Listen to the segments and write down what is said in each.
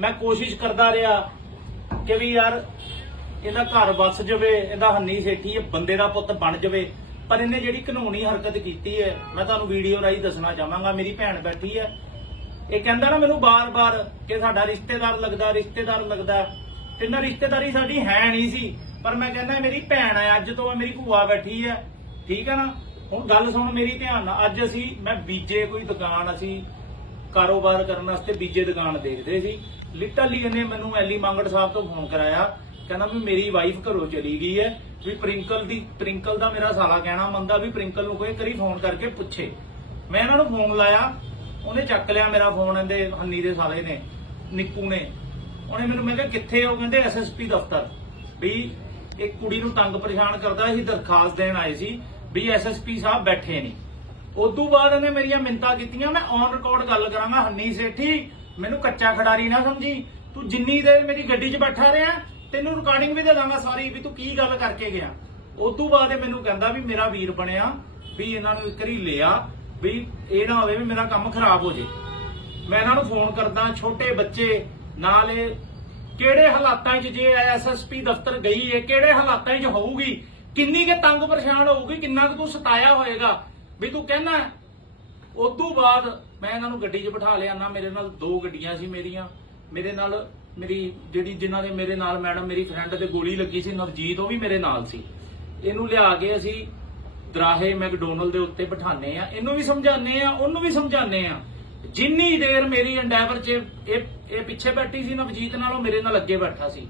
ਮੈਂ ਕੋਸ਼ਿਸ਼ ਕਰਦਾ ਰਿਹਾ ਕਿ ਵੀ ਯਾਰ ਇਹਦਾ ਘਰ ਵਸ ਜਾਵੇ ਇਹਦਾ ਹੰਨੀ ਸੇਠੀ ਇਹ ਬੰਦੇ ਦਾ ਪੁੱਤ ਬਣ ਜਾਵੇ ਪਰ ਇਹਨੇ ਜਿਹੜੀ ਕਾਨੂੰਨੀ ਹਰਕਤ ਕੀਤੀ ਹੈ ਮੈਂ ਤੁਹਾਨੂੰ ਵੀਡੀਓ ਰਾਹੀਂ ਦੱਸਣਾ ਚਾਹਾਂਗਾ ਮੇਰੀ ਭੈਣ ਬੈਠੀ ਹੈ ਇਹ ਕਹਿੰਦਾ ਨਾ ਮੈਨੂੰ ਬਾਰ-ਬਾਰ ਕਿ ਸਾਡਾ ਰਿਸ਼ਤੇਦਾਰ ਲੱਗਦਾ ਰਿਸ਼ਤੇਦਾਰ ਲੱਗਦਾ ਇਹਨਾਂ ਰਿਸ਼ਤੇਦਾਰੀ ਸਾਡੀ ਹੈ ਨਹੀਂ ਸੀ ਪਰ ਮੈਂ ਕਹਿੰਦਾ ਮੇਰੀ ਭੈਣ ਆ ਅੱਜ ਤੋਂ ਮੇਰੀ ਭੂਆ ਬੈਠੀ ਹੈ ਠੀਕ ਹੈ ਨਾ ਹੁਣ ਗੱਲ ਸੁਣ ਮੇਰੀ ਧਿਆਨ ਨਾਲ ਅੱਜ ਅਸੀਂ ਮੈਂ ਬੀਜੇ ਕੋਈ ਦੁਕਾਨ ਅਸੀਂ ਕਾਰੋਬਾਰ ਕਰਨ ਵਾਸਤੇ ਬੀਜੇ ਦੁਕਾਨ ਦੇਖਦੇ ਸੀ ਲਿਟਰਲੀ ਇਹਨੇ ਮੈਨੂੰ ਐਲੀ ਮੰਗੜ ਸਾਹਿਬ ਤੋਂ ਫੋਨ ਕਰਾਇਆ ਕਹਿੰਦਾ ਵੀ ਮੇਰੀ ਵਾਈਫ ਘਰੋਂ ਚਲੀ ਗਈ ਹੈ ਵੀ ਪ੍ਰਿੰਕਲ ਦੀ ਪ੍ਰਿੰਕਲ ਦਾ ਮੇਰਾ ਸਾਲਾ ਕਹਿਣਾ ਮੰਨਦਾ ਵੀ ਪ੍ਰਿੰਕਲ ਨੂੰ ਕੋਈ ਕਰੀ ਫੋਨ ਕਰਕੇ ਪੁੱਛੇ ਮੈਂ ਇਹਨਾਂ ਨੂੰ ਫੋਨ ਲਾਇਆ ਉਹਨੇ ਚੱਕ ਲਿਆ ਮੇਰਾ ਫੋਨ ਇਹਦੇ ਹੰਨੀ ਦੇ ਸਾਲੇ ਨੇ ਨਿੱਕੂ ਨੇ ਉਹਨੇ ਮੈਨੂੰ ਮੈਂ ਕਿਹਾ ਕਿੱਥੇ ਹੋ ਕਹਿੰਦੇ ਐਸਐਸਪੀ ਦਫ਼ਤਰ ਵੀ ਇੱਕ ਕੁੜੀ ਨੂੰ ਤੰਗ ਪਰੇਸ਼ਾਨ ਕਰਦਾ ਸੀ ਦਰਖਾਸਤ ਦੇਣ ਆਏ ਸੀ ਵੀ ਐਸਐਸਪੀ ਸਾਹਿਬ ਬੈਠੇ ਉਸ ਉਦੋਂ ਬਾਅਦ ਇਹਨੇ ਮੇਰੀਆਂ ਮਿੰਤਾ ਕੀਤੀਆਂ ਮੈਂ ਔਨ ਰਿਕਾਰਡ ਗੱਲ ਕਰਾਂਗਾ ਹੰਨੀ ਸੇਠੀ ਮੈਨੂੰ ਕੱਚਾ ਖਿਡਾਰੀ ਨਾ ਸਮਝੀ ਤੂੰ ਜਿੰਨੀ ਦੇਰ ਮੇਰੀ ਗੱਡੀ 'ਚ ਬੈਠਾ ਰਿਹਾ ਤੈਨੂੰ ਰਿਕਾਰਡਿੰਗ ਵੀ ਦੇ ਦਾਂਗਾ ਸਾਰੀ ਵੀ ਤੂੰ ਕੀ ਗੱਲ ਕਰਕੇ ਗਿਆ ਉਸ ਤੋਂ ਬਾਅਦ ਇਹ ਮੈਨੂੰ ਕਹਿੰਦਾ ਵੀ ਮੇਰਾ ਵੀਰ ਬਣਿਆ ਵੀ ਇਹਨਾਂ ਨੂੰ ਕਰੀ ਲਿਆ ਵੀ ਇਹ ਨਾ ਹੋਵੇ ਵੀ ਮੇਰਾ ਕੰਮ ਖਰਾਬ ਹੋ ਜੇ ਮੈਂ ਇਹਨਾਂ ਨੂੰ ਫੋਨ ਕਰਦਾ ਛੋਟੇ ਬੱਚੇ ਨਾਲੇ ਕਿਹੜੇ ਹਾਲਾਤਾਂ 'ਚ ਜੇ ਐਸਐਸਪੀ ਦਫ਼ਤਰ ਗਈ ਏ ਕਿਹੜੇ ਹਾਲਾਤਾਂ 'ਚ ਹੋਊਗੀ ਕਿੰਨੀ ਕੇ ਤੰਗ ਪਰੇਸ਼ਾਨ ਹੋਊਗੀ ਕਿੰਨਾ ਕੁ ਤੂੰ ਸਤਾਇਆ ਹੋਏਗਾ ਵੀ ਤੂੰ ਕਹਿਣਾ ਉਸ ਤੋਂ ਬਾਅਦ ਮੈਂ ਇਹਨਾਂ ਨੂੰ ਗੱਡੀ 'ਚ ਬਿਠਾ ਲਿਆ ਨਾ ਮੇਰੇ ਨਾਲ ਦੋ ਗੱਡੀਆਂ ਸੀ ਮੇਰੀਆਂ ਮੇਰੇ ਨਾਲ ਮੇਰੀ ਜਿਹੜੀ ਜਿਨ੍ਹਾਂ ਦੇ ਮੇਰੇ ਨਾਲ ਮੈਡਮ ਮੇਰੀ ਫਰੈਂਡ ਤੇ ਗੋਲੀ ਲੱਗੀ ਸੀ ਨਵਜੀਤ ਉਹ ਵੀ ਮੇਰੇ ਨਾਲ ਸੀ ਇਹਨੂੰ ਲਿਆ ਕੇ ਅਸੀਂ ਦਰਾਹੇ ਮੈਕਡੋਨਲ ਦੇ ਉੱਤੇ ਬਿਠਾਣੇ ਆ ਇਹਨੂੰ ਵੀ ਸਮਝਾਣੇ ਆ ਉਹਨੂੰ ਵੀ ਸਮਝਾਣੇ ਆ ਜਿੰਨੀ ਦੇਰ ਮੇਰੀ ਐਂਡੈਵਰ 'ਚ ਇਹ ਇਹ ਪਿੱਛੇ ਬੈਠੀ ਸੀ ਨਵਜੀਤ ਨਾਲ ਉਹ ਮੇਰੇ ਨਾਲ ਅੱਗੇ ਬੈਠਾ ਸੀ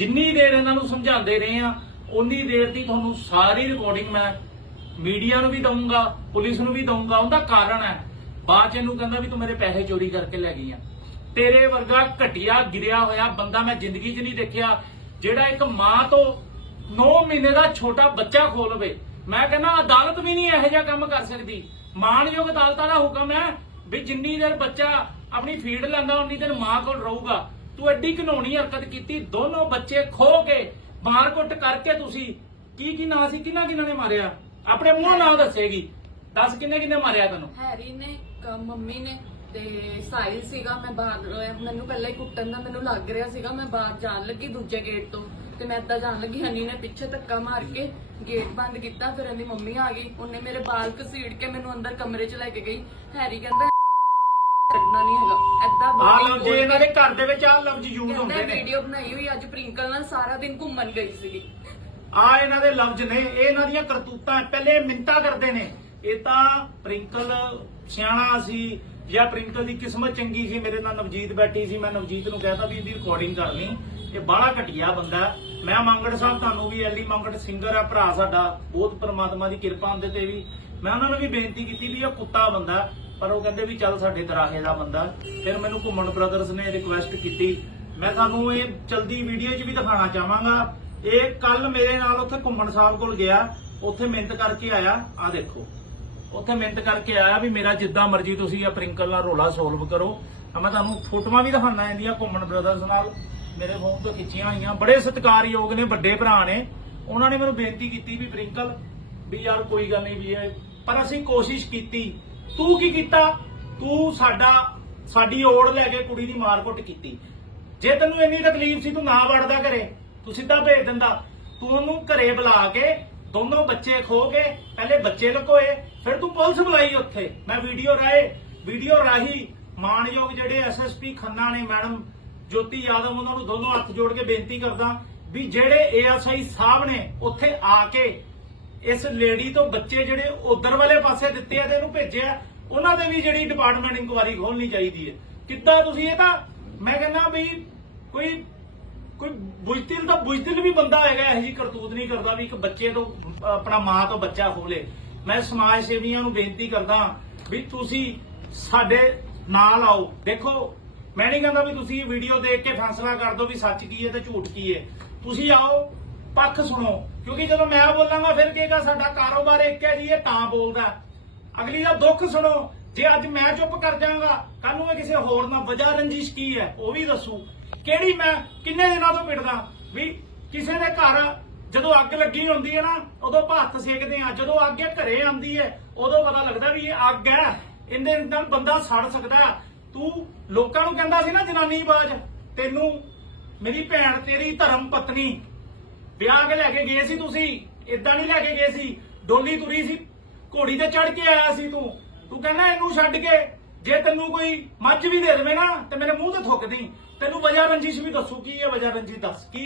ਜਿੰਨੀ ਦੇਰ ਇਹਨਾਂ ਨੂੰ ਸਮਝਾਉਂਦੇ ਰਹੇ ਆ ਉਨੀ ਦੇਰ ਦੀ ਤੁਹਾਨੂੰ ਸਾਰੀ ਰਿਕਾਰਡਿੰਗ ਮੈਂ ਮੀਡੀਆ ਨੂੰ ਵੀ ਦਊਂਗਾ ਪੁਲਿਸ ਨੂੰ ਵੀ ਦਊਂਗਾ ਉਹਦਾ ਕਾਰਨ ਹੈ ਬਾਅਦ ਚ ਇਹਨੂੰ ਕਹਿੰਦਾ ਵੀ ਤੂੰ ਮੇਰੇ ਪੈਸੇ ਚੋਰੀ ਕਰਕੇ ਲੈ ਗਈ ਆ ਤੇਰੇ ਵਰਗਾ ਘਟਿਆ ਗਿਰਿਆ ਹੋਇਆ ਬੰਦਾ ਮੈਂ ਜ਼ਿੰਦਗੀ 'ਚ ਨਹੀਂ ਦੇਖਿਆ ਜਿਹੜਾ ਇੱਕ ਮਾਂ ਤੋਂ 9 ਮਹੀਨੇ ਦਾ ਛੋਟਾ ਬੱਚਾ ਖੋ ਲਵੇ ਮੈਂ ਕਹਿੰਦਾ ਅਦਾਲਤ ਵੀ ਨਹੀਂ ਇਹੋ ਜਿਹਾ ਕੰਮ ਕਰ ਸਕਦੀ ਮਾਨਯੋਗ ਅਦਾਲਤਾਂ ਦਾ ਹੁਕਮ ਹੈ ਵੀ ਜਿੰਨੀ ਦੇਰ ਬੱਚਾ ਆਪਣੀ ਫੀਡ ਲੈਂਦਾ ਉਨੀ ਦੇਰ ਮਾਂ ਕੋਲ ਰਹੂਗਾ ਤੂੰ ਐਡੀ ਘਨੋਣੀ ਹਰਕਤ ਕੀਤੀ ਦੋਨੋਂ ਬੱਚੇ ਖੋ ਕੇ ਮਾਰਕੁੱਟ ਕਰਕੇ ਤੁਸੀਂ ਕੀ ਕੀ ਨਾਂ ਸੀ ਕਿੰਨਾ ਕਿੰਨਾ ਨੇ ਮਾਰਿਆ ਆਪਣੇ ਮੂੰਹ ਨਾਲ ਦੱਸੇਗੀ ਦੱਸ ਕਿੰਨੇ ਕਿੰਨੇ ਮਾਰਿਆ ਤੈਨੂੰ ਹੈਰੀ ਨੇ ਮੰਮੀ ਨੇ ਤੇ ਸਾਇਲ ਸੀਗਾ ਮੈਂ ਬਾਹਰ ਮੈਨੂੰ ਪਹਿਲਾਂ ਹੀ ਕੁੱਟਣ ਦਾ ਮੈਨੂੰ ਲੱਗ ਰਿਹਾ ਸੀਗਾ ਮੈਂ ਬਾਹਰ ਜਾਣ ਲੱਗੀ ਦੂਜੇ ਗੇਟ ਤੋਂ ਤੇ ਮੈਂ ਤਾਂ ਜਾਣ ਲੱਗੀ ਹਨੀ ਨੇ ਪਿੱਛੇ ਧੱਕਾ ਮਾਰ ਕੇ ਗੇਟ ਬੰਦ ਕੀਤਾ ਫਿਰ ਇਹਦੀ ਮੰਮੀ ਆ ਗਈ ਉਹਨੇ ਮੇਰੇ ਬਾਲ ਘਸੀੜ ਕੇ ਮੈਨੂੰ ਅੰਦਰ ਕਮਰੇ 'ਚ ਲੈ ਕੇ ਗਈ ਹੈਰੀ ਕਹਿੰਦਾ ਕੱਢਣਾ ਨਹੀਂ ਹੈਗਾ ਐਦਾਂ ਆ ਜੇ ਇਹਨਾਂ ਦੇ ਘਰ ਦੇ ਵਿੱਚ ਆ ਲਫ਼ਜ਼ ਯੂਜ਼ ਹੁੰਦੇ ਨੇ ਵੀਡੀਓ ਬਣਾਈ ਹੋਈ ਅੱਜ ਪ੍ਰਿੰਕਲ ਨਾਲ ਸਾਰਾ ਦਿਨ ਘੁੰਮਣ ਗਈ ਸੀਗੀ ਆ ਇਹਨਾਂ ਦੇ ਲਫ਼ਜ਼ ਨੇ ਇਹਨਾਂ ਦੀਆਂ ਕਰਤੂਤਾਂ ਪਹਿਲੇ ਮਿੰਤਾ ਕਰਦੇ ਨੇ ਇਹ ਤਾਂ ਪ੍ਰਿੰਕਲ ਸਿਆਣਾ ਸੀ ਜਾਂ ਪ੍ਰਿੰਟਰ ਦੀ ਕਿਸਮਤ ਚੰਗੀ ਸੀ ਮੇਰੇ ਨਾਲ ਨਵਜੀਤ ਬੈਠੀ ਸੀ ਮੈਂ ਨਵਜੀਤ ਨੂੰ ਕਹਿਤਾ ਵੀ ਇਹਦੀ ਰਿਕਾਰਡਿੰਗ ਕਰ ਲਈ ਇਹ ਬਾਹਲਾ ਘਟਿਆ ਬੰਦਾ ਮੈਂ ਮੰਗੜ ਸਾਹਿਬ ਤੁਹਾਨੂੰ ਵੀ ਐਲੀ ਮੰਗੜ ਸਿੰਗਰ ਆ ਭਰਾ ਸਾਡਾ ਬਹੁਤ ਪਰਮਾਤਮਾ ਦੀ ਕਿਰਪਾ ਹੁੰਦੇ ਤੇ ਵੀ ਮੈਂ ਉਹਨਾਂ ਨੂੰ ਵੀ ਬੇਨਤੀ ਕੀਤੀ ਵੀ ਇਹ ਕੁੱਤਾ ਬੰਦਾ ਪਰ ਉਹ ਕਹਿੰਦੇ ਵੀ ਚੱਲ ਸਾਡੇ ਤਰਾਹੇ ਦਾ ਬੰਦਾ ਫਿਰ ਮੈਨੂੰ ਘੁੰਮਣ ਬ੍ਰਦਰਸ ਨੇ ਰਿਕੁਐਸਟ ਕੀਤੀ ਮੈਂ ਤੁਹਾਨੂੰ ਇਹ ਚਲਦੀ ਵੀਡੀਓ 'ਚ ਵੀ ਦਿਖਾਣਾ ਚਾਹਾਂਗਾ ਇਹ ਕੱਲ ਮੇਰੇ ਨਾਲ ਉੱਥੇ ਘੁੰਮਣ ਸਾਹਿਬ ਕੋਲ ਗਿਆ ਉੱਥੇ ਮਿਹਨਤ ਕਰਕੇ ਆਇਆ ਆ ਦੇਖੋ ਉੱਥੇ ਮਿੰਟ ਕਰਕੇ ਆਇਆ ਵੀ ਮੇਰਾ ਜਿੱਦਾਂ ਮਰਜ਼ੀ ਤੁਸੀਂ ਆ ਪ੍ਰਿੰਕਲ ਨਾਲ ਰੋਲਾ ਸੋਲਵ ਕਰੋ ਮੈਂ ਤੁਹਾਨੂੰ ਫੋਟੋਆਂ ਵੀ ਦਿਖਾਣਾ ਇੰਦੀਆਂ ਘੁੰਮਣ ਬ੍ਰਦਰਸ ਨਾਲ ਮੇਰੇ ਫੋਨ ਤੋਂ ਖਿੱਚੀਆਂ ਹੋਈਆਂ ਬੜੇ ਸਤਿਕਾਰਯੋਗ ਨੇ ਵੱਡੇ ਭਰਾ ਨੇ ਉਹਨਾਂ ਨੇ ਮੈਨੂੰ ਬੇਨਤੀ ਕੀਤੀ ਵੀ ਪ੍ਰਿੰਕਲ ਵੀ ਯਾਰ ਕੋਈ ਗੱਲ ਨਹੀਂ ਵੀ ਇਹ ਪਰ ਅਸੀਂ ਕੋਸ਼ਿਸ਼ ਕੀਤੀ ਤੂੰ ਕੀ ਕੀਤਾ ਤੂੰ ਸਾਡਾ ਸਾਡੀ ਓੜ ਲੈ ਕੇ ਕੁੜੀ ਦੀ ਮਾਰਕੁੱਟ ਕੀਤੀ ਜੇ ਤੈਨੂੰ ਇੰਨੀ ਤਕਲੀਫ ਸੀ ਤੂੰ ਨਾ ਵੜਦਾ ਘਰੇ ਤੂੰ ਸਿੱਧਾ ਭੇਜ ਦਿੰਦਾ ਤੂੰ ਉਹਨੂੰ ਘਰੇ ਬੁਲਾ ਕੇ ਦੋਨੋਂ ਬੱਚੇ ਖੋ ਗਏ ਪਹਿਲੇ ਬੱਚੇ ਲਕੋਏ ਫਿਰ ਤੂੰ ਪੁਲਿਸ ਬੁਲਾਈ ਉੱਥੇ ਮੈਂ ਵੀਡੀਓ ਰਾਏ ਵੀਡੀਓ ਰਾਹੀ ਮਾਨਯੋਗ ਜਿਹੜੇ ਐਸਐਸਪੀ ਖੰਨਾ ਨੇ ਮੈਡਮ ਜੋਤੀ ਯਾਦਵ ਉਹਨਾਂ ਨੂੰ ਦੋਨੋਂ ਹੱਥ ਜੋੜ ਕੇ ਬੇਨਤੀ ਕਰਦਾ ਵੀ ਜਿਹੜੇ ਏਐਸਆਈ ਸਾਹਿਬ ਨੇ ਉੱਥੇ ਆ ਕੇ ਇਸ ਲੇਡੀ ਤੋਂ ਬੱਚੇ ਜਿਹੜੇ ਉਧਰ ਵਾਲੇ ਪਾਸੇ ਦਿੱਤੇ ਆ ਤੇ ਇਹਨੂੰ ਭੇਜਿਆ ਉਹਨਾਂ ਦੇ ਵੀ ਜਿਹੜੀ ਡਿਪਾਰਟਮੈਂਟ ਇਨਕੁਆਰੀ ਖੋਲਣੀ ਚਾਹੀਦੀ ਹੈ ਕਿੱਦਾਂ ਤੁਸੀਂ ਇਹ ਤਾਂ ਮੈਂ ਕਹਿੰਦਾ ਵੀ ਕੋਈ ਕੋਈ ਬੁਝਦਿਲ ਤਾਂ ਬੁਝਦਿਲ ਵੀ ਬੰਦਾ ਹੈਗਾ ਇਹ ਜੀ ਕਰਤੂਤ ਨਹੀਂ ਕਰਦਾ ਵੀ ਇੱਕ ਬੱਚੇ ਤੋਂ ਆਪਣਾ ਮਾਂ ਤੋਂ ਬੱਚਾ ਹੋਲੇ ਮੈਂ ਸਮਾਜ ਸੇਵੀਆਂ ਨੂੰ ਬੇਨਤੀ ਕਰਦਾ ਵੀ ਤੁਸੀਂ ਸਾਡੇ ਨਾਲ ਆਓ ਦੇਖੋ ਮੈਂ ਨਹੀਂ ਕਹਿੰਦਾ ਵੀ ਤੁਸੀਂ ਇਹ ਵੀਡੀਓ ਦੇਖ ਕੇ ਫੈਸਲਾ ਕਰ ਦਿਓ ਵੀ ਸੱਚ ਕੀ ਹੈ ਤੇ ਝੂਠ ਕੀ ਹੈ ਤੁਸੀਂ ਆਓ ਪੱਖ ਸੁਣੋ ਕਿਉਂਕਿ ਜਦੋਂ ਮੈਂ ਬੋਲਾਂਗਾ ਫਿਰ ਕਹੇਗਾ ਸਾਡਾ ਕਾਰੋਬਾਰ ਇੱਕ ਹੈ ਜੀ ਇਹ ਤਾਂ ਬੋਲਦਾ ਅਗਲੀ ਦਾ ਦੁੱਖ ਸੁਣੋ ਜੇ ਅੱਜ ਮੈਂ ਚੁੱਪ ਕਰ ਜਾਵਾਂਗਾ ਕੱਲ ਨੂੰ ਇਹ ਕਿਸੇ ਹੋਰ ਨਾਲ ਵਜਾ ਰੰਜੀਸ਼ ਕੀ ਹੈ ਉਹ ਵੀ ਦੱਸੂ ਕਿਹੜੀ ਮੈਂ ਕਿੰਨੇ ਦਿਨਾਂ ਤੋਂ ਪਿੱਟਦਾ ਵੀ ਕਿਸੇ ਦੇ ਘਰ ਜਦੋਂ ਅੱਗ ਲੱਗੀ ਹੁੰਦੀ ਹੈ ਨਾ ਉਦੋਂ ਭੱਤ ਸੇਕਦੇ ਆ ਜਦੋਂ ਅੱਗ ਇਹ ਘਰੇ ਆਉਂਦੀ ਹੈ ਉਦੋਂ ਪਤਾ ਲੱਗਦਾ ਵੀ ਇਹ ਅੱਗ ਹੈ ਇਹਦੇ ਨਾਲ ਬੰਦਾ ਸੜ ਸਕਦਾ ਤੂੰ ਲੋਕਾਂ ਨੂੰ ਕਹਿੰਦਾ ਸੀ ਨਾ ਜਨਾਨੀ ਬਾਜ ਤੈਨੂੰ ਮੇਰੀ ਭੈਣ ਤੇਰੀ ਧਰਮ ਪਤਨੀ ਵਿਆਹ ਕੇ ਲੈ ਕੇ ਗਏ ਸੀ ਤੁਸੀਂ ਇਦਾਂ ਨਹੀਂ ਲੈ ਕੇ ਗਏ ਸੀ ਡੋਲੀ ਤੁਰੀ ਸੀ ਘੋੜੀ ਤੇ ਚੜ ਕੇ ਆਇਆ ਸੀ ਤੂੰ ਤੂੰ ਕਹਿੰਦਾ ਇਹਨੂੰ ਛੱਡ ਕੇ ਜੇ ਤੈਨੂੰ ਕੋਈ ਮੱਝ ਵੀ ਦੇ ਦੇਵੇ ਨਾ ਤੇ ਮੇਰੇ ਮੂੰਹ ਤੇ ਥੁੱਕ ਦੀ ਤੈਨੂੰ ਵਜਾ ਰੰਜੀਸ਼ ਵੀ ਦੱਸੂ ਕੀ ਹੈ ਵਜਾ ਰੰਜੀ ਦੱਸ ਕੀ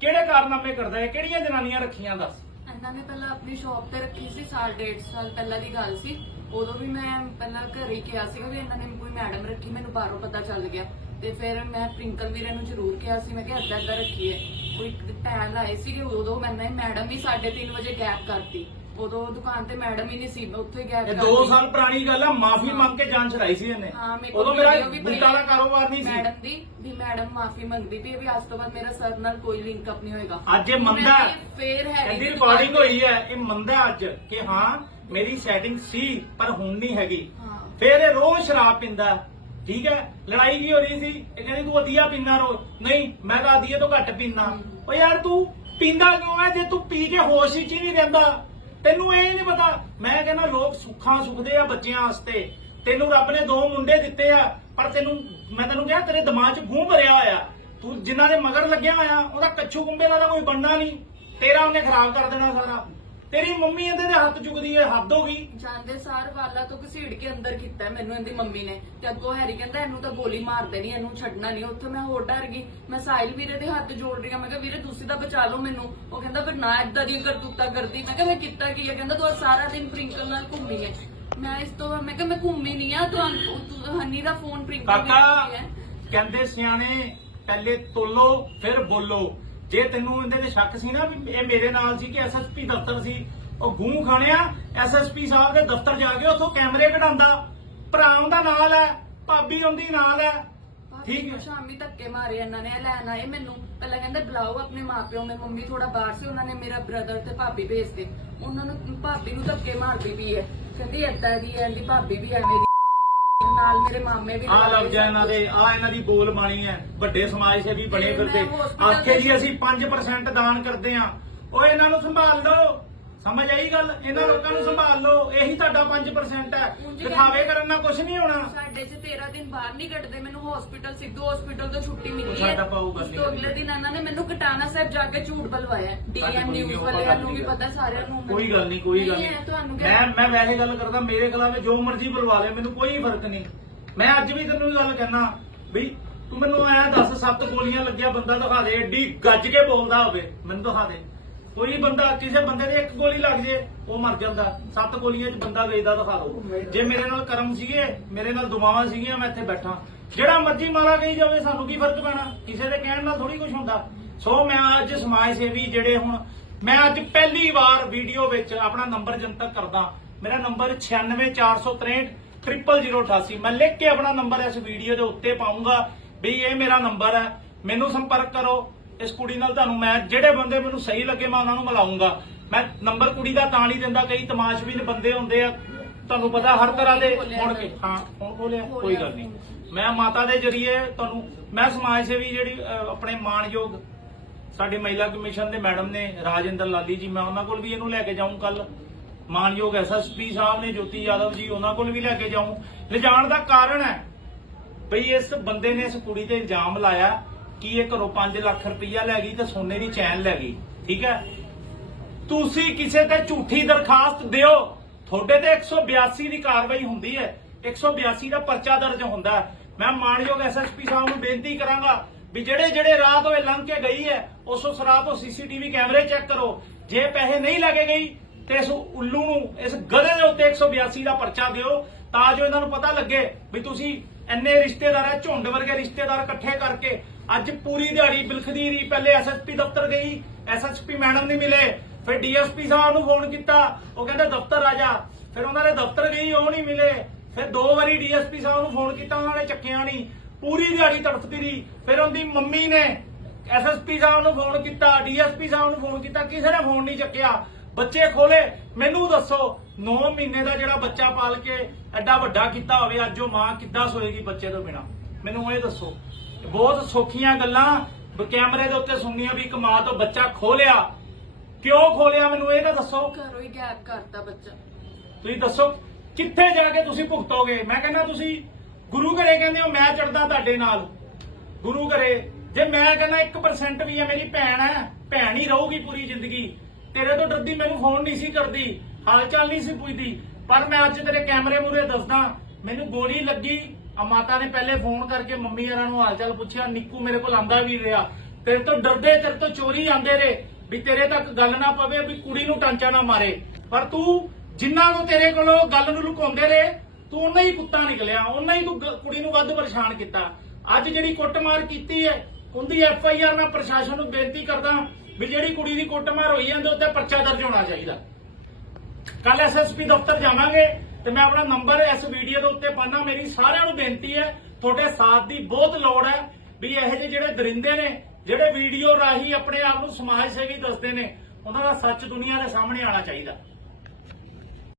ਕਿਹੜੇ ਕਾਰਨਾਮੇ ਕਰਦਾ ਹੈ ਕਿਹੜੀਆਂ ਜਨਾਨੀਆਂ ਰੱਖੀਆਂ ਦੱਸ ਇਹਨਾਂ ਨੇ ਪਹਿਲਾਂ ਆਪਣੀ ਸ਼ਾਪ ਤੇ ਰੱਖੀ ਸੀ ਸਾਲ ਡੇਢ ਸਾਲ ਪਹਿਲਾਂ ਦੀ ਗੱਲ ਸੀ ਉਦੋਂ ਵੀ ਮੈਂ ਪਹਿਲਾਂ ਘਰੇ ਹੀ ਕਿਹਾ ਸੀ ਵੀ ਇਹਨਾਂ ਨੇ ਕੋਈ ਮੈਡਮ ਰੱਖੀ ਮੈਨੂੰ ਬਾਹਰੋਂ ਪਤਾ ਚੱਲ ਗਿਆ ਤੇ ਫਿਰ ਮੈਂ ਪ੍ਰਿੰਕਲ ਵੀਰੇ ਨੂੰ ਜ਼ਰੂਰ ਕਿਹਾ ਸੀ ਮੈਂ ਕਿ ਅੱਧਾ ਅੱਧਾ ਰੱਖੀਏ ਕੋਈ ਪੈਨ ਆਏ ਸੀ ਕਿ ਉਦੋਂ ਮੈਂ ਮੈਡਮ ਵੀ 3:30 ਵਜੇ ਗੈਪ ਕਰਤੀ ਉਦੋਂ ਦੁਕਾਨ ਤੇ ਮੈਡਮ ਹੀ ਨਹੀਂ ਸੀ ਮੈਂ ਉੱਥੇ ਗਿਆ ਇਹ 2 ਸਾਲ ਪੁਰਾਣੀ ਗੱਲ ਆ ਮਾਫੀ ਮੰਗ ਕੇ ਜਾਨ ਚੜਾਈ ਸੀ ਇਹਨੇ ਉਦੋਂ ਮੇਰਾ video ਦਾ ਕਾਰੋਬਾਰ ਨਹੀਂ ਸੀ ਮੈਡਮ ਦੀ ਵੀ ਮੈਡਮ ਮਾਫੀ ਮੰਗਦੀ ਵੀ ਵੀ ਅੱਜ ਤੋਂ ਬਾਅਦ ਮੇਰਾ ਸਰ ਨਾਲ ਕੋਈ ਲਿੰਕ ਅਪ ਨਹੀਂ ਹੋਏਗਾ ਅੱਜ ਇਹ ਮੰਦਾ ਫੇਰ ਹੈ ਇਹਦੀ ਰਿਕਾਰਡਿੰਗ ਹੋਈ ਹੈ ਇਹ ਮੰਦਾ ਅੱਜ ਕਿ ਹਾਂ ਮੇਰੀ ਸੈਟਿੰਗ ਸੀ ਪਰ ਹੁਣ ਨਹੀਂ ਹੈਗੀ ਫੇਰ ਇਹ ਰੋਜ਼ ਸ਼ਰਾਬ ਪਿੰਦਾ ਠੀਕ ਹੈ ਲੜਾਈ ਕੀ ਹੋ ਰਹੀ ਸੀ ਇਹ ਕਹਿੰਦੀ ਤੂੰ ਅਧੀਆ ਪੀਂਦਾ ਰੋ ਨਹੀਂ ਮੈਂ ਤਾਂ ਅਧੀਆ ਤੋਂ ਘੱਟ ਪੀਂਦਾ ਓ ਯਾਰ ਤੂੰ ਪੀਂਦਾ ਕਿਉਂ ਹੈ ਜੇ ਤੂੰ ਪੀ ਕੇ ਹੋਸ਼ ਹੀ ਨਹੀਂ ਰਹਿੰਦਾ ਤੈਨੂੰ ਇਹ ਨਹੀਂ ਪਤਾ ਮੈਂ ਕਹਿੰਦਾ ਲੋਕ ਸੁੱਖਾਂ ਸੁਖਦੇ ਆ ਬੱਚਿਆਂ ਵਾਸਤੇ ਤੈਨੂੰ ਰੱਬ ਨੇ ਦੋ ਮੁੰਡੇ ਦਿੱਤੇ ਆ ਪਰ ਤੈਨੂੰ ਮੈਂ ਤੈਨੂੰ ਕਿਹਾ ਤੇਰੇ ਦਿਮਾਗ 'ਚ ਗੂੰ ਭਰਿਆ ਹੋਇਆ ਤੂੰ ਜਿਨ੍ਹਾਂ ਦੇ ਮਗਰ ਲੱਗਿਆ ਹੋਇਆ ਉਹਦਾ ਕੱਛੂ ਗੁੰਬੇ ਦਾ ਕੋਈ ਬੰਨਾ ਨਹੀਂ ਤੇਰਾ ਉਹਨੇ ਖਰਾਬ ਕਰ ਦੇਣਾ ਸਾਰਾ ਤੇਰੀ ਮੰਮੀ ਇਹਦੇ ਦੇ ਹੱਥ ਚੁਗਦੀ ਹੈ ਹੱਦ ਹੋ ਗਈ ਜਾਂਦੇ ਸਾਰ ਵਾਲਾ ਤੋਂ ਘਸੀੜ ਕੇ ਅੰਦਰ ਕੀਤਾ ਮੈਨੂੰ ਇਹਦੀ ਮੰਮੀ ਨੇ ਤੇ ਅੱਗੋ ਹੈਰੀ ਕਹਿੰਦਾ ਇਹਨੂੰ ਤਾਂ ਗੋਲੀ ਮਾਰ ਦੇਣੀ ਇਹਨੂੰ ਛੱਡਣਾ ਨਹੀਂ ਉੱਥੇ ਮੈਂ ਹੋਰ ਡਰ ਗਈ ਮੈਂ ਸਾਇਲ ਵੀਰੇ ਦੇ ਹੱਥ ਜੋੜ ਰਹੀ ਹਾਂ ਮੈਂ ਕਿਹਾ ਵੀਰੇ ਤੁਸੀਂ ਤਾਂ ਬਚਾ ਲਓ ਮੈਨੂੰ ਉਹ ਕਹਿੰਦਾ ਫਿਰ ਨਾ ਇਦਾਂ ਦੀ ਕਰਤੂਤਾ ਕਰਦੀ ਮੈਂ ਕਿਹਾ ਮੈਂ ਕੀਤਾ ਕੀ ਹੈ ਕਹਿੰਦਾ ਤੂੰ ਸਾਰਾ ਦਿਨ ਪ੍ਰਿੰਕਲ ਨਾਲ ਘੁੰਮੀ ਹੈ ਮੈਂ ਇਸ ਤੋਂ ਮੈਂ ਕਿਹਾ ਮੈਂ ਘੁੰਮੀ ਨਹੀਂ ਆ ਤੂੰ ਹਨੀ ਦਾ ਫੋਨ ਪ੍ਰਿੰਕਲ ਕਾਕਾ ਕਹਿੰਦੇ ਸਿਆਣੇ ਪਹਿਲੇ ਤੋਲੋ ਫਿਰ ਬੋਲੋ ਜੇ ਤੈਨੂੰ ਇਹਦੇ ਤੇ ਸ਼ੱਕ ਸੀ ਨਾ ਵੀ ਇਹ ਮੇਰੇ ਨਾਲ ਸੀ ਕਿ ਐਸਐਸਪੀ ਦਫ਼ਤਰ ਸੀ ਉਹ ਗੂੰ ਖਾਣਿਆ ਐਸਐਸਪੀ ਸਾਹਿਬ ਦੇ ਦਫ਼ਤਰ ਜਾ ਕੇ ਉੱਥੋਂ ਕੈਮਰੇ ਕਢਾਉਂਦਾ ਭਰਾ ਉਹਦਾ ਨਾਲ ਹੈ ਭਾਬੀ ਉਹਦੀ ਨਾਲ ਹੈ ਠੀਕ ਹੈ ਸ਼ਾਮੀ ਧੱਕੇ ਮਾਰੇ ਇਹਨਾਂ ਨੇ ਇਹ ਲੈਣ ਆਏ ਮੈਨੂੰ ਪਹਿਲਾਂ ਕਹਿੰਦੇ ਬੁਲਾਓ ਆਪਣੇ ਮਾਪਿਓ ਮੇਰੀ ਮੰਮੀ ਥੋੜਾ ਬਾਹਰ ਸੀ ਉਹਨਾਂ ਨੇ ਮੇਰਾ ਬ੍ਰਦਰ ਤੇ ਭਾਬੀ ਭੇਜਦੇ ਉਹਨਾਂ ਨੂੰ ਭਾਬੀ ਨੂੰ ਧੱਕੇ ਮਾਰਦੀ ਵੀ ਹੈ ਕਹਿੰਦੀ ਏਦਾਂ ਦੀ ਹੈ ਇਹਦੀ ਭਾਬੀ ਵੀ ਐਵੇਂ ਨਾਲ ਮੇਰੇ ਮਾਮੇ ਵੀ ਆ ਲੱਗ ਜਾ ਇਹਨਾਂ ਦੇ ਆ ਇਹਨਾਂ ਦੀ ਬੋਲ ਬਾਣੀ ਹੈ ਵੱਡੇ ਸਮਾਜ ਵੀ ਬਣੇ ਫਿਰਦੇ ਆਖੇ ਜੀ ਅਸੀਂ 5% ਦਾਨ ਕਰਦੇ ਆ ਓਏ ਇਹਨਾਂ ਨੂੰ ਸੰਭਾਲ ਲਓ ਸਮਝ ਆਈ ਗੱਲ ਇਹਨਾਂ ਲੋਕਾਂ ਨੂੰ ਸੰਭਾਲ ਲਓ ਇਹੀ ਤੁਹਾਡਾ 5% ਹੈ ਦਿਖਾਵੇ ਕਰਨ ਨਾਲ ਕੁਝ ਨਹੀਂ ਹੋਣਾ ਸਾਡੇ 'ਚ 13 ਦਿਨ ਬਾਹਰ ਨਹੀਂ ਕੱਢਦੇ ਮੈਨੂੰ ਹਸਪੀਟਲ ਸਿੱਧੂ ਹਸਪੀਟਲ ਤੋਂ ਛੁੱਟੀ ਮਿਲੀ ਹੈ ਸਾਡਾ ਪਾਊਗਾ ਉਸ ਤੋਂ ਅਗਲੇ ਦਿਨ ਇਹਨਾਂ ਨੇ ਮੈਨੂੰ ਕਟਾਣਾ ਸਾਹਿਬ ਜਾ ਕੇ ਝੂਠ ਬਲਵਾਇਆ ਡੀਐਮ ਨਿਊਜ਼ ਵਾਲਿਆਂ ਨੂੰ ਵੀ ਪਤਾ ਸਾਰਿਆਂ ਨੂੰ ਕੋਈ ਗੱਲ ਨਹੀਂ ਕੋਈ ਗੱਲ ਨਹੀਂ ਮੈਂ ਮੈਂ ਵੈਸੇ ਗੱਲ ਕਰਦਾ ਮੇਰੇ ਖਿਲਾਫ ਜੋ ਮਰਜ਼ੀ ਬਲਵਾ ਲੈ ਮੈਨੂੰ ਕੋਈ ਫਰਕ ਨਹੀਂ ਮੈਂ ਅੱਜ ਵੀ ਤੈਨੂੰ ਇਹ ਗੱਲ ਕਹਿਣਾ ਵੀ ਤੂੰ ਮੈਨੂੰ ਆਇਆ ਦੱਸ ਸੱਤ ਗੋਲੀਆਂ ਲੱਗਿਆ ਬੰਦਾ ਦਿਖਾ ਦੇ ਏਡੀ ਗੱਜ ਕੇ ਬੋਲਦਾ ਹੋਵੇ ਮੈਨੂੰ ਦਿਖਾ ਦੇ ਕੋਈ ਬੰਦਾ ਕਿਸੇ ਬੰਦੇ ਦੇ ਇੱਕ ਗੋਲੀ ਲੱਗ ਜੇ ਉਹ ਮਰ ਜਾਂਦਾ ਸੱਤ ਗੋਲੀਆਂ 'ਚ ਬੰਦਾ ਵੇਚਦਾ ਦਿਖਾ ਲਓ ਜੇ ਮੇਰੇ ਨਾਲ ਕਰਮ ਸੀਗੇ ਮੇਰੇ ਨਾਲ ਦੁਆਵਾਂ ਸੀਗੀਆਂ ਮੈਂ ਇੱਥੇ ਬੈਠਾ ਜਿਹੜਾ ਮਰਜੀ ਮਾਰਾ ਗਈ ਜਾਵੇ ਸਾਨੂੰ ਕੀ ਫਰਕ ਪੈਣਾ ਕਿਸੇ ਦੇ ਕਹਿਣ ਨਾਲ ਥੋੜੀ ਕੁਝ ਹੁੰਦਾ ਸੋ ਮੈਂ ਅੱਜ ਸਮਾਜ ਸੇਵੀ ਜਿਹੜੇ ਹੁਣ ਮੈਂ ਅੱਜ ਪਹਿਲੀ ਵਾਰ ਵੀਡੀਓ ਵਿੱਚ ਆਪਣਾ ਨੰਬਰ ਜਨਤਕ ਕਰਦਾ ਮੇਰਾ ਨੰਬਰ 96463 0088 ਮੈਂ ਲਿਖ ਕੇ ਆਪਣਾ ਨੰਬਰ ਇਸ ਵੀਡੀਓ ਦੇ ਉੱਤੇ ਪਾਉਂਗਾ ਵੀ ਇਹ ਮੇਰਾ ਨੰਬਰ ਹੈ ਮੈਨੂੰ ਸੰਪਰਕ ਕਰੋ ਇਸ ਕੁੜੀ ਨਾਲ ਤੁਹਾਨੂੰ ਮੈਂ ਜਿਹੜੇ ਬੰਦੇ ਮੈਨੂੰ ਸਹੀ ਲੱਗੇ ਮੈਂ ਉਹਨਾਂ ਨੂੰ ਮਿਲਾਉਂਗਾ ਮੈਂ ਨੰਬਰ ਕੁੜੀ ਦਾ ਤਾਂ ਨਹੀਂ ਦਿੰਦਾ ਕਈ ਤਮਾਸ਼ਬੀਨ ਬੰਦੇ ਹੁੰਦੇ ਆ ਤੁਹਾਨੂੰ ਪਤਾ ਹਰ ਤਰ੍ਹਾਂ ਦੇ ਹੁਣ ਕੇ ਹਾਂ ਹੁਣ ਬੋਲਿਆ ਕੋਈ ਗੱਲ ਨਹੀਂ ਮੈਂ ਮਾਤਾ ਦੇ ਜਰੀਏ ਤੁਹਾਨੂੰ ਮੈਂ ਸਮਾਜ ਸੇਵੀ ਜਿਹੜੀ ਆਪਣੇ ਮਾਨਯੋਗ ਸਾਡੇ ਮਹਿਲਾ ਕਮਿਸ਼ਨ ਦੇ ਮੈਡਮ ਨੇ ਰਾਜਿੰਦਰ ਲਾਲੀ ਜੀ ਮੈਂ ਉਹਨਾਂ ਕੋਲ ਵੀ ਇਹਨੂੰ ਲੈ ਕੇ ਜਾਊਂ ਕੱਲ ਮਾਨਯੋਗ ਐਸਐਸਪੀ ਸਾਹਿਬ ਨੇ ਜੋਤੀ ਯਾਦਵ ਜੀ ਉਹਨਾਂ ਕੋਲ ਵੀ ਲੈ ਕੇ ਜਾਊਂ ਲਿਜਾਣ ਦਾ ਕਾਰਨ ਹੈ ਭਈ ਇਸ ਬੰਦੇ ਨੇ ਇਸ ਕੁੜੀ ਤੇ ਇਲਜ਼ਾਮ ਲਾਇਆ ਕੀ ਇਹ ਘਰੋਂ 5 ਲੱਖ ਰੁਪਈਆ ਲੈ ਗਈ ਤੇ ਸੋਨੇ ਦੀ ਚੈਨ ਲੈ ਗਈ ਠੀਕ ਹੈ ਤੁਸੀਂ ਕਿਸੇ ਤੇ ਝੂਠੀ ਦਰਖਾਸਤ ਦਿਓ ਤੁਹਾਡੇ ਤੇ 182 ਦੀ ਕਾਰਵਾਈ ਹੁੰਦੀ ਹੈ 182 ਦਾ ਪਰਚਾ ਦਰਜ ਹੁੰਦਾ ਮੈਂ ਮਾਨਯੋਗ ਐਸਐਸਪੀ ਸਾਹਿਬ ਨੂੰ ਬੇਨਤੀ ਕਰਾਂਗਾ ਵੀ ਜਿਹੜੇ ਜਿਹੜੇ ਰਾਤ ਹੋਏ ਲੰਘ ਕੇ ਗਈ ਹੈ ਉਸ ਉਸ ਰਾਤ ਉਹ ਸੀਸੀਟੀਵੀ ਕੈਮਰੇ ਚੈੱਕ ਕਰੋ ਜੇ ਪੈਸੇ ਨਹੀਂ ਲੱਗੇ ਗਈ ਤੇ ਇਸ ਉੱਲੂ ਨੂੰ ਇਸ ਗਧੇ ਦੇ ਉੱਤੇ 182 ਦਾ ਪਰਚਾ ਦਿਓ ਤਾਂ ਜੋ ਇਹਨਾਂ ਨੂੰ ਪਤਾ ਲੱਗੇ ਵੀ ਤੁਸੀਂ ਇੰਨੇ ਰਿਸ਼ਤੇਦਾਰ ਹੈ ਝੁੰਡ ਵਰਗੇ ਰਿਸ਼ਤੇਦਾਰ ਇਕੱਠੇ ਕਰਕੇ ਅੱਜ ਪੂਰੀ ਦਿਹਾੜੀ ਬਿਲਖਦੀ ਰਹੀ ਪਹਿਲੇ ਐਸਐਸਪੀ ਦਫ਼ਤਰ ਗਈ ਐਸਐਸਪੀ ਮੈਡਮ ਨਹੀਂ ਮਿਲੇ ਫਿਰ ਡੀਐਸਪੀ ਸਾਹਿਬ ਨੂੰ ਫੋਨ ਕੀਤਾ ਉਹ ਕਹਿੰਦਾ ਦਫ਼ਤਰ ਆ ਜਾ ਫਿਰ ਉਹਨਾਂ ਦੇ ਦਫ਼ਤਰ ਗਈ ਉਹ ਨਹੀਂ ਮਿਲੇ ਫਿਰ ਦੋ ਵਾਰੀ ਡੀਐਸਪੀ ਸਾਹਿਬ ਨੂੰ ਫੋਨ ਕੀਤਾ ਉਹਨਾਂ ਨੇ ਚੱਕਿਆ ਨਹੀਂ ਪੂਰੀ ਦਿਹਾੜੀ ਤੜਫਦੀ ਰਹੀ ਫਿਰ ਉਹਦੀ ਮੰਮੀ ਨੇ ਐਸਐਸਪੀ ਸਾਹਿਬ ਨੂੰ ਫੋਨ ਕੀਤਾ ਡੀਐਸਪੀ ਸਾਹਿਬ ਨੂੰ ਫੋਨ ਕੀਤਾ ਕਿਸੇ ਨੇ ਫੋਨ ਨਹੀਂ ਚੱਕਿਆ ਬੱਚੇ ਖੋਲੇ ਮੈਨੂੰ ਦੱਸੋ 9 ਮਹੀਨੇ ਦਾ ਜਿਹੜਾ ਬੱਚਾ ਪਾਲ ਕੇ ਐਡਾ ਵੱਡਾ ਕੀਤਾ ਹੋਵੇ ਅੱਜ ਉਹ ਮਾਂ ਕਿੱਦਾਂ ਸੋਏਗੀ ਬੱਚੇ ਤੋਂ ਬਿਨਾ ਮੈਨੂੰ ਇਹ ਦੱਸੋ ਬਹੁਤ ਸੌਖੀਆਂ ਗੱਲਾਂ ਕੈਮਰੇ ਦੇ ਉੱਤੇ ਸੁਣਨੀਆਂ ਵੀ ਕਮਾ ਤੋਂ ਬੱਚਾ ਖੋਲਿਆ ਕਿਉਂ ਖੋਲਿਆ ਮੈਨੂੰ ਇਹ ਤਾਂ ਦੱਸੋ ਘਰੋਂ ਹੀ ਗਾਇਬ ਕਰਤਾ ਬੱਚਾ ਤੁਸੀਂ ਦੱਸੋ ਕਿੱਥੇ ਜਾ ਕੇ ਤੁਸੀਂ ਭੁਗਤੋਗੇ ਮੈਂ ਕਹਿੰਦਾ ਤੁਸੀਂ ਗੁਰੂ ਘਰੇ ਕਹਿੰਦੇ ਹੋ ਮੈਂ ਚੜਦਾ ਤੁਹਾਡੇ ਨਾਲ ਗੁਰੂ ਘਰੇ ਜੇ ਮੈਂ ਕਹਿੰਦਾ 1% ਵੀ ਹੈ ਮੇਰੀ ਭੈਣ ਹੈ ਭੈਣ ਹੀ ਰਹੂਗੀ ਪੂਰੀ ਜ਼ਿੰਦਗੀ ਤੇਰੇ ਤੋਂ ਡਰਦੀ ਮੈਨੂੰ ਫੋਨ ਨਹੀਂ ਸੀ ਕਰਦੀ ਹਾਲ ਚਾਲ ਨਹੀਂ ਸੀ ਪੁੱਛਦੀ ਪਰ ਮੈਂ ਅੱਜ ਤੇਰੇ ਕੈਮਰੇ ਮੂਰੇ ਦੱਸਦਾ ਮੈਨੂੰ ਗੋਲੀ ਲੱਗੀ ਆ ਮਾਤਾ ਨੇ ਪਹਿਲੇ ਫੋਨ ਕਰਕੇ ਮੰਮੀ ਯਾਰਾਂ ਨੂੰ ਹਾਲ ਚਾਲ ਪੁੱਛਿਆ ਨਿੱਕੂ ਮੇਰੇ ਕੋਲ ਆਂਦਾ ਵੀ ਰਿਹਾ ਤੇਰੇ ਤੋਂ ਡਰਦੇ ਤੇਰੇ ਤੋਂ ਚੋਰੀ ਆਂਦੇ ਰੇ ਵੀ ਤੇਰੇ ਤੱਕ ਗੱਲ ਨਾ ਪਵੇ ਵੀ ਕੁੜੀ ਨੂੰ ਟਾਂਚਾ ਨਾ ਮਾਰੇ ਪਰ ਤੂੰ ਜਿੰਨਾ ਨੂੰ ਤੇਰੇ ਕੋਲੋਂ ਗੱਲ ਨੂੰ ਲੁਕਾਉਂਦੇ ਰੇ ਤੂੰ ਉਹਨਾਂ ਹੀ ਕੁੱਤਾ ਨਿਕਲਿਆ ਉਹਨਾਂ ਹੀ ਤੂੰ ਕੁੜੀ ਨੂੰ ਵੱਧ ਪਰੇਸ਼ਾਨ ਕੀਤਾ ਅੱਜ ਜਿਹੜੀ ਕੁੱਟਮਾਰ ਕੀਤੀ ਹੈ ਉਹਦੀ ਐਫ ਆਈ ਆਰ ਮੈਂ ਪ੍ਰਸ਼ਾਸਨ ਨੂੰ ਬੇਨਤੀ ਕਰਦਾ ਵੀ ਜਿਹੜੀ ਕੁੜੀ ਦੀ ਕੁੱਟਮਾਰ ਹੋਈ ਹੈ ਉਹਦੇ ਉੱਤੇ ਪਰਚਾ ਦਰਜ ਹੋਣਾ ਚਾਹੀਦਾ ਕੱਲ ਐਸਐਸਪੀ ਦਫ਼ਤਰ ਜਾਵਾਂਗੇ ਤੇ ਮੈਂ ਆਪਣਾ ਨੰਬਰ ਇਸ ਵੀਡੀਓ ਦੇ ਉੱਤੇ ਪਾਣਾ ਮੇਰੀ ਸਾਰਿਆਂ ਨੂੰ ਬੇਨਤੀ ਹੈ ਤੁਹਾਡੇ ਸਾਥ ਦੀ ਬਹੁਤ ਲੋੜ ਹੈ ਵੀ ਇਹ ਜਿਹੇ ਜਿਹੜੇ ਦਰਿੰਦੇ ਨੇ ਜਿਹੜੇ ਵੀਡੀਓ ਰਾਹੀਂ ਆਪਣੇ ਆਪ ਨੂੰ ਸਮਾਜ ਸੇਵੀ ਦੱਸਦੇ ਨੇ ਉਹਨਾਂ ਦਾ ਸੱਚ ਦੁਨੀਆ ਦੇ ਸਾਹਮਣੇ ਆਣਾ ਚਾਹੀਦਾ